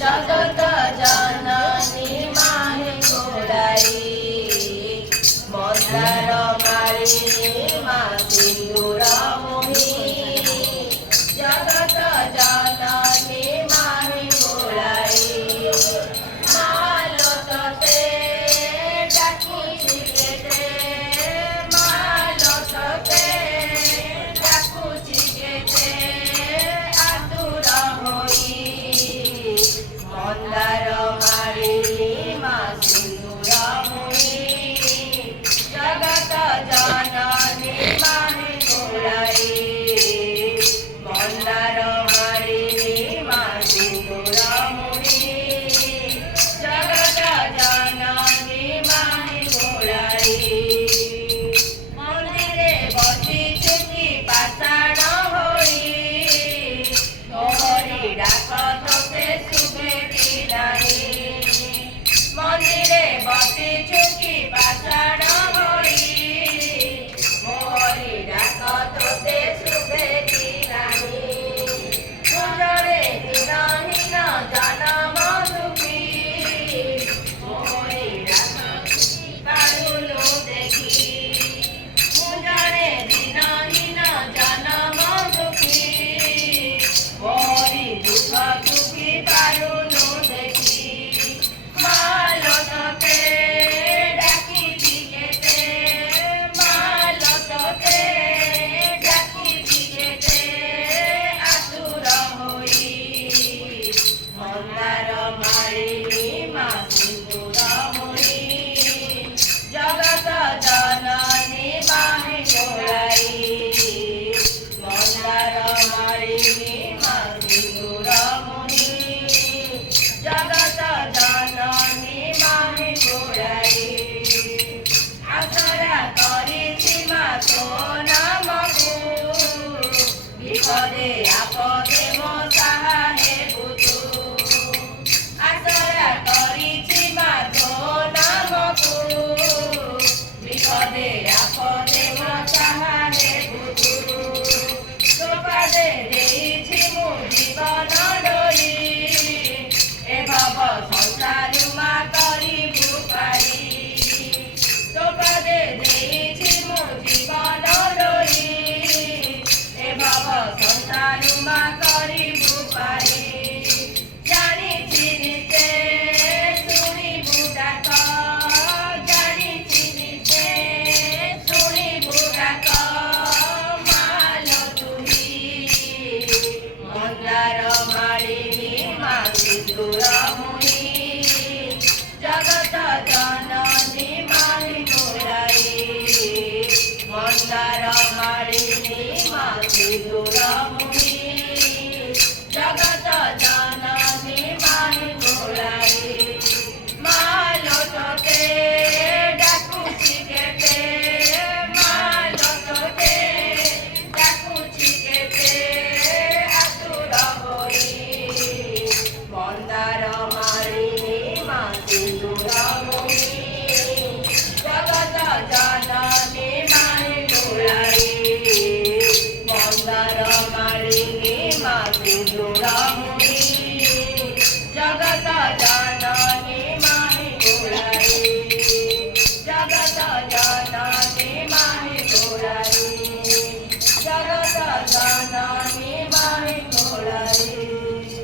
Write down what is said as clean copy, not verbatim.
जगत जननी माहे गोलाई मंदार मालिनी मा सिंदूर मोही जगत जननी माहे गोलाई मालो तते डाकुछि केते मालो तते डाकुछि केते आतुर होई मंदार मालिनी मा सिंदूर मोही जगत जननी माहे गोलाई मंदार मालिनी मा सिंदूर मोही जगत जननी माहे गोलाई मंदिरे बसी चुकी पाषाण होई तोहरी डाक तोते शुभे कि नाही मंदिरे बसी चुकी पाषाण होई मोहरी डाक तोते शुभे कि नाही तुझरे दिनहीन जनम दुखी मोहरी डाक पारुलु देखी तुझरे दिनहीन जनम दुखी मोहरी दुख दुखी पारुलु देखी मालो तोते डाकिछि केते मालो तोते डाकिछि केते आतुर होई मंदार मालिनी मा सिंदूर मोही जगत जननी माहे गोलाई मंदार मालिनी मा सिंदूर मोही जगत जननी माहे गोलाई आसरा करिछि मा तो नामकु विपदे आपदे मो साहा हेबु तू आसरा करिछि मा तो नामकु विपदे आपदे मो साहा हेबु तू तोपादे देइछि मु जीवन डोरी ए भव संसार मा करिबु पारी तोपादे देइछि मु जीवन डोरी ए भव संसार मा करिबु पारी जानिछि निजे शुणिबु डाक जानिछि निजे शुणिबु डाक मालो तुही मंदार मालिनी मा सिंदूर मोही जगत जननी माहे गोलाई मंदार मालिनी मा सिंदूर मोही जगत जननी माहे गोलाई मालो तोते डाकुछि केते मालो तोते डाकुछि केते आतुर होई मंदार मालिनी मा सिंदूर मोही जगत जननी माहे गोलाई मंदार मालिनी मा सिंदूर मोही जगत